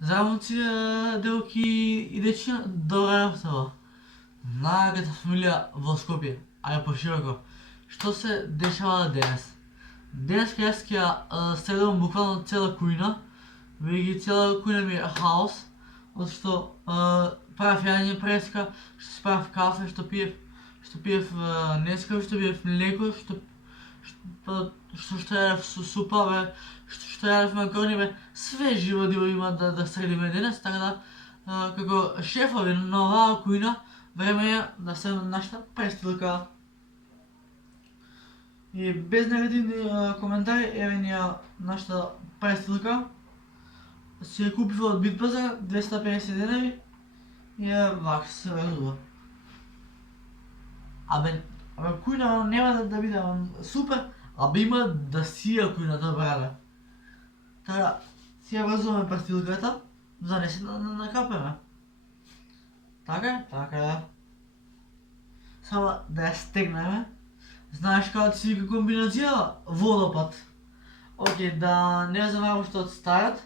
Zajmujący działki identyczne do Rajowcowa. Многата фамилия в Скопие, а и по-широко. Що се дешава днес? Днес аз следвам буквално цяла куйна. Винаги цяла куйна ми е хаос. Защото правя ядене преска, ще се правя в кафе, ще пия в неска, ще пия в млеко, ще трябва в супа, бе, ще трябва в макарони, бе. Све живо да има да средиме денес, така да како шефови на оваа кујна, време е да се нашата престилка. И без негативни коментари, еве ни нашата престилка. Си ја купив од Битпазар, 250 денари и вак се разува. Абе кујна нема да биде супер, абе има да сија кујната брада. Така, си ја врзуваме престилката, за не се накапеме. Така. Само да ја стегнеме. Знаеш како ти си вика комбинација? Водопад. Окей, да не забравам што одстајат.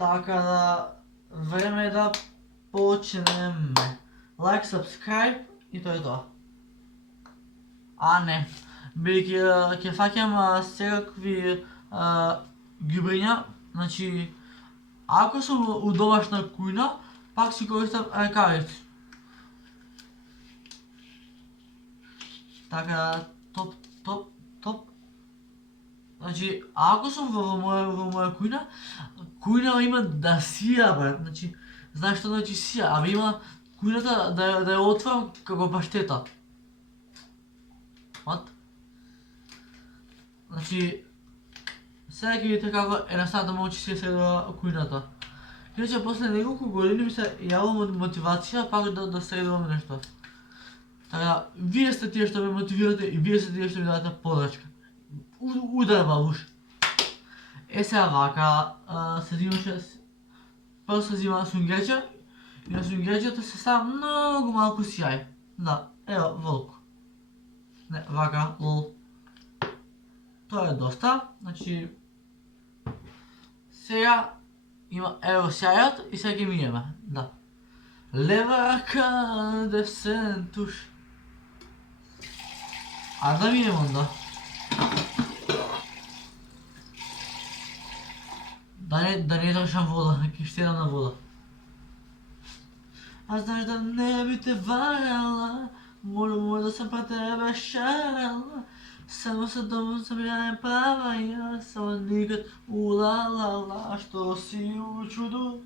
Така да време е да почнеме. Лайк, subscribe и тоа е тоа. А не, бидејќи ќе фаќам секакви ѓубрења, значи ако сум у домашна кујна, пак си користам ракавици. Така, топ. Значи, ако сум во моја кујна има да сија, брат. Значи, знаеш што значи сија, абе има кујната да ја отварам како паштета. What? Значи, сега ќе видите како едноставно може да се средува кујната. Иначе после неколку години ми се јавила мотивација пак да средувам нешто. Така, вие сте тие што ме мотивирате и вие сте тие што ми дадете подрачка. Удар бабуш. Е сега вака, се взимаше, прво се взима сунгеџа и на сунгеџата се става многу малку сјај. Да, ево, волку. Не, вака, лол. Тоа е доста, значи, сега има ево сјајот и сега ќе миеме, да. Лева рака, десен туш. А да минем онда. Да не трошам вода, ќе штедам на вода. А знаеш да не би те варала, може да съм про тебе шарала. Само се дома съм ја не права ја, само никад ула-ла-ла, што си у чудо.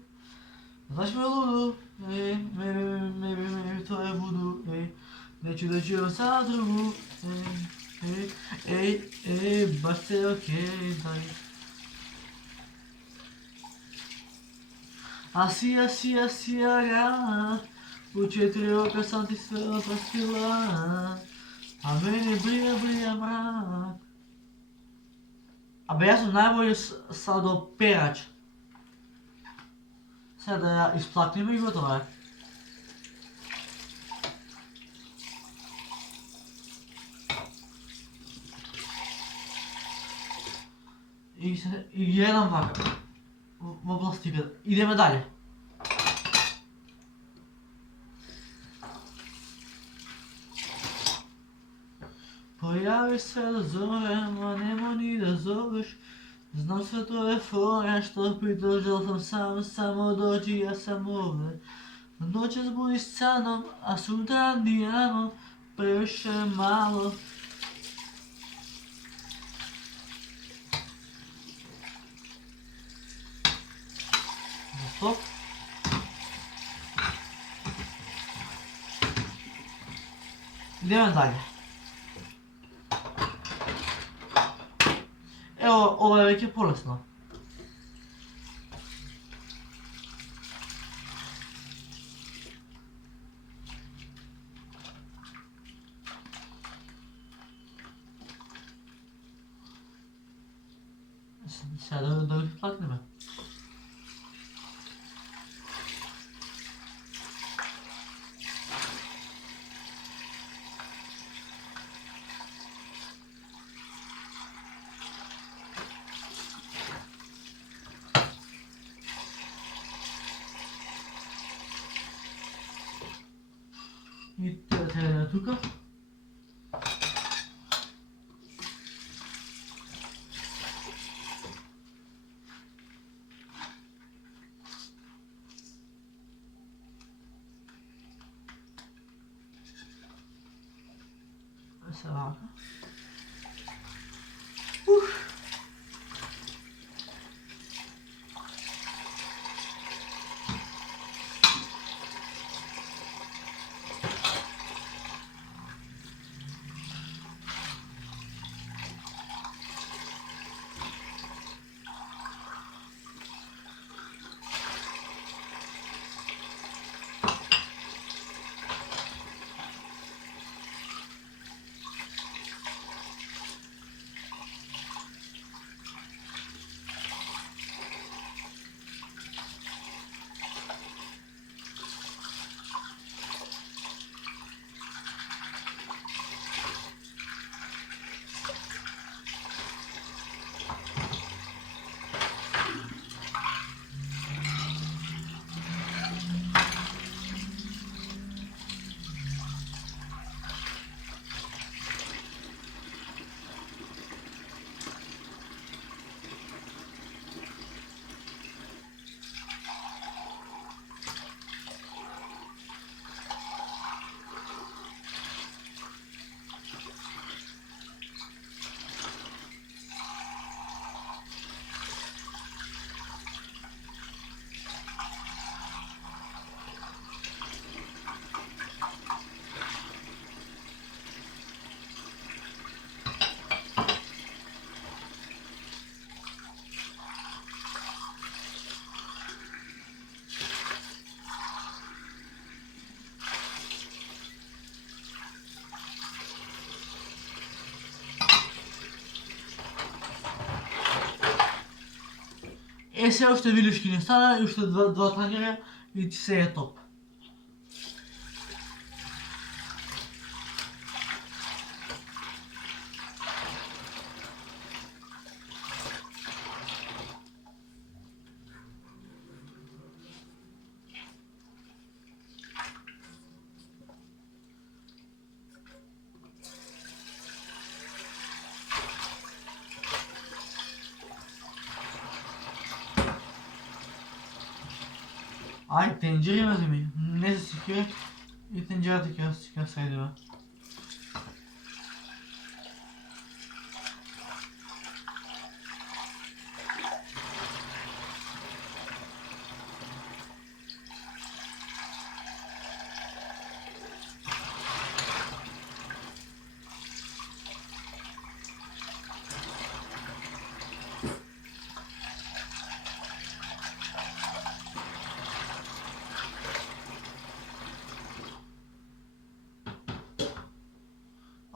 Знаеш ме лудо, maybe тоа е вуду, неću da ću sa drugu, baš se okej, daj. Асија, у 4 ока сам ти све отрастила, а мене брија мрак. Абе јас сум најбољи сладоперач. Сега да ја исплакнеме и готово е. И едам вака во пластиката. Идеме дале. Појави се да зовем, а нема ни да зовеш. Знам се тоа е фора, што придржал сам, само доđи, јас сам овде. Ноќес буди саном, а сутран дијано, превише мало. Стоп. Идеме дале. Ево, ова е веќе полесно. Сега да ги плакнеме. тука. Сега. Сега още вилишки не стана и още два танера и ти се е топ. Ai, tencere meus amigos. Nesse aqui e tencerada que eu saí de lá.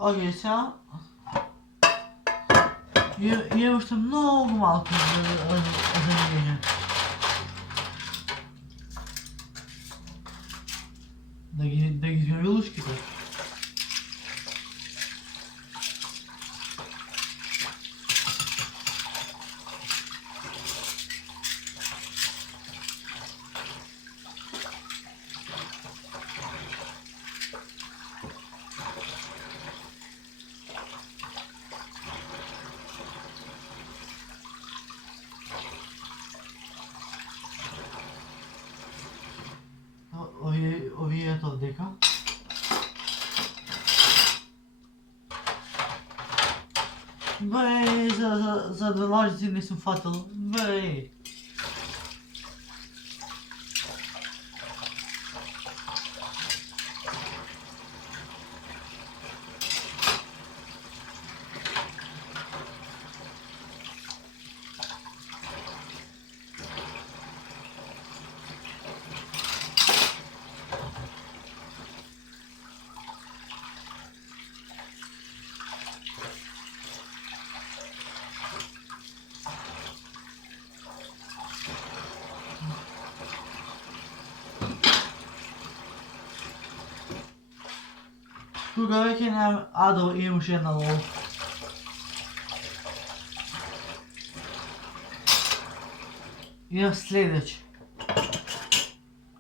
Окей, сега имам още много малко замерение. Да ги измеря лъжките. Овие тоа дека. Бе, за да лажици не съм фатал. Бе. Тука веќе немам Адо и имаш една лол. Идем следеći.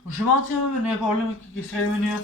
Уште малце имаме, не е проблем, ќе ги средиме ние.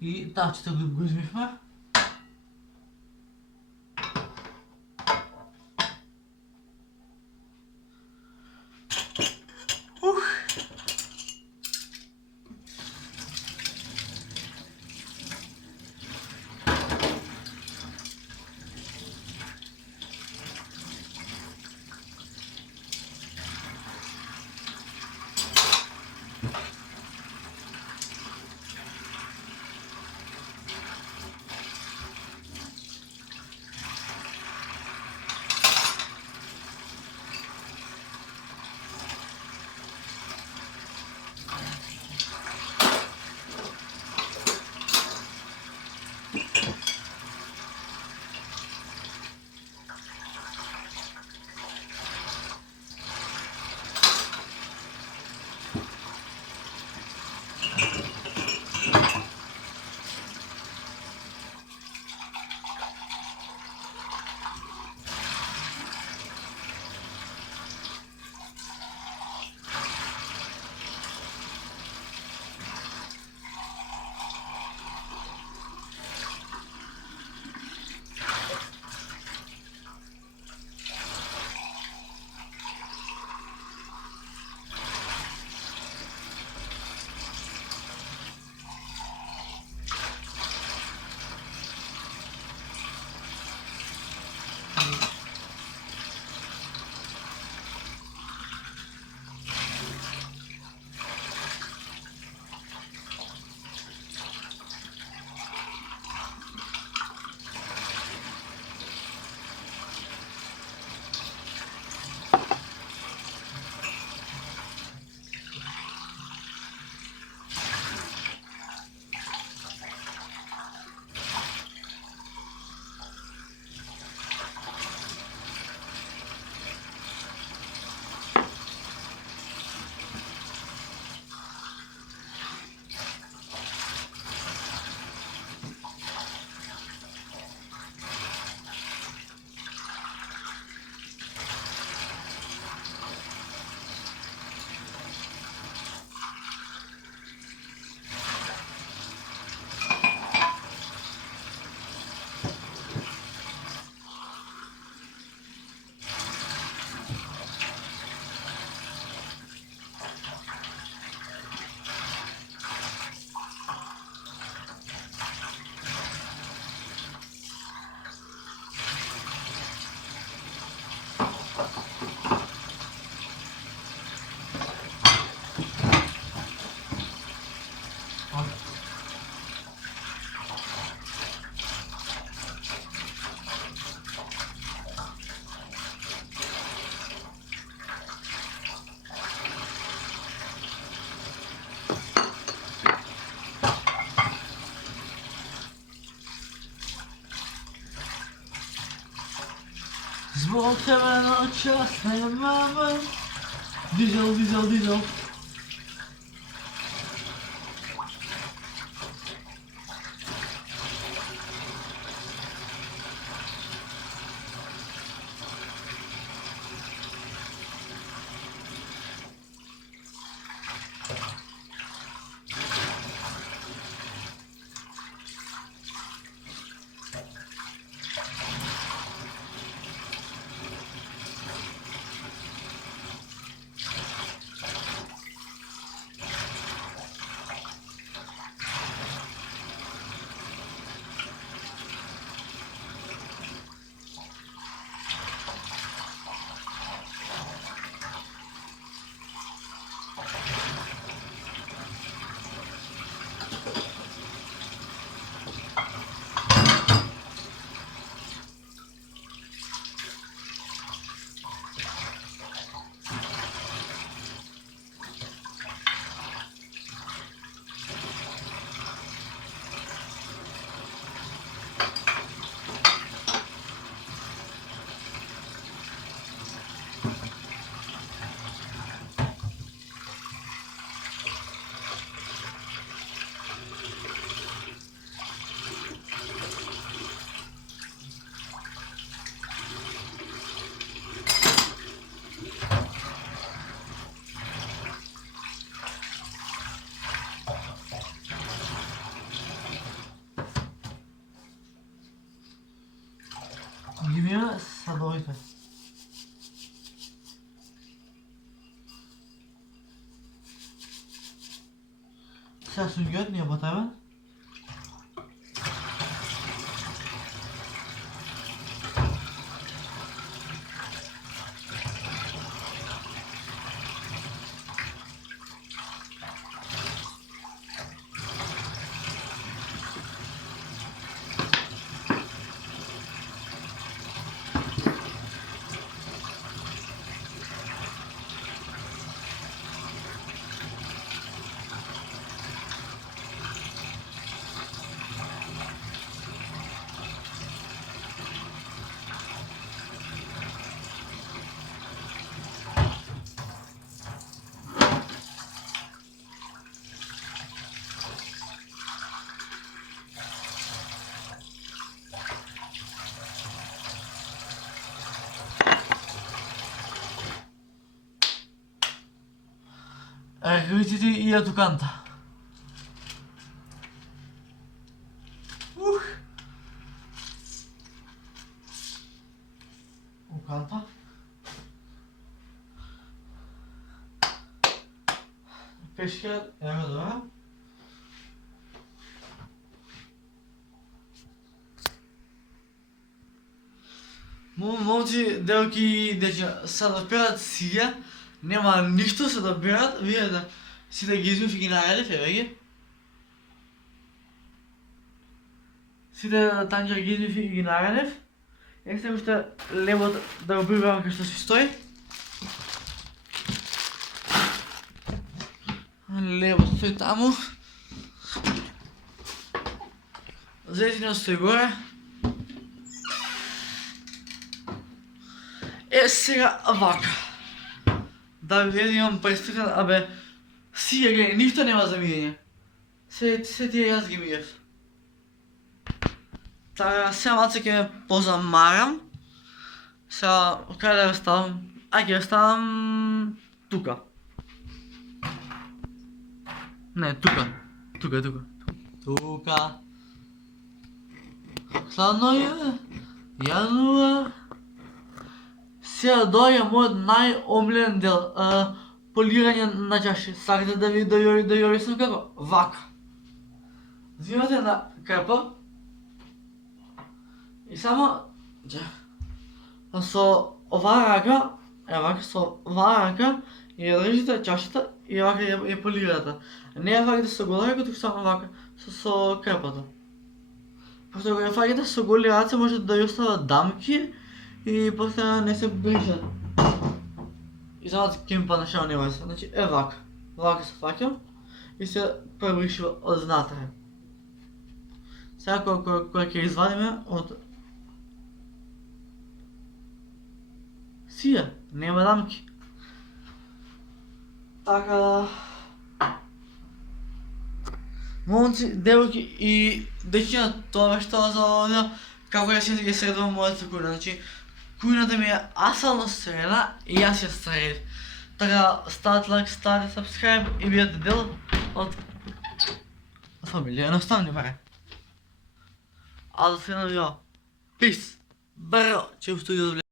I tak, czy to gryźliśmy? Smoke heaven on just a moment. Diesel, diesel, diesel. Sasvim nije potreban. Vidite ile tu kanta. U kanta. Peška, evo dobra. Momci, девойки и деча са да пеят сија, нема ништо се да берат, вие да си да ги измив и ги наредите, веќе. Сите танџери ги измив и ги наредив. Ех сега уште лебот да го прибрам кај што си стои. Лебот стои таму. Зетинот стои горе. Сега вака. Да ви имам представен, абе, сија гледај, ништо нема за мијење. Се тие јас ги мијев. Така, сега малце ќе ме позамарам. Сега, кај да ја ставам? Ќе ја ставам тука. Не, тука. Тука. Сладно е, јануар. Сега доаѓа мојот најомилен дел, полирање на чаши. Сакате да ви дојорисам како? Вака. Взимате една крпа и само со оваа рака, со оваа рака ја држите чашата и вака ја полирате. Не ја фаќате со гола рака, туку само вака со крпата. Пошто го ја фаќате со голи раце може да ја остават дамки и после не се брижат. И знаат ќе ми падне шао нема се. Значи вака. Вака се фаќам и се пребришува од внатре. Сега кога ќе извадиме од сија, нема дамки. Така. Момци, девојки и дечиња, тоа беше тоа за овде како јас ја средувам мојата кујна. Значи, кујната ми е асално средна и јас ја средив. Така, ставате лайк, ставате сабскрайб и бидете дел од фамилија. Едноставно баре. А до следно видео. Пис! Браво, че устуди да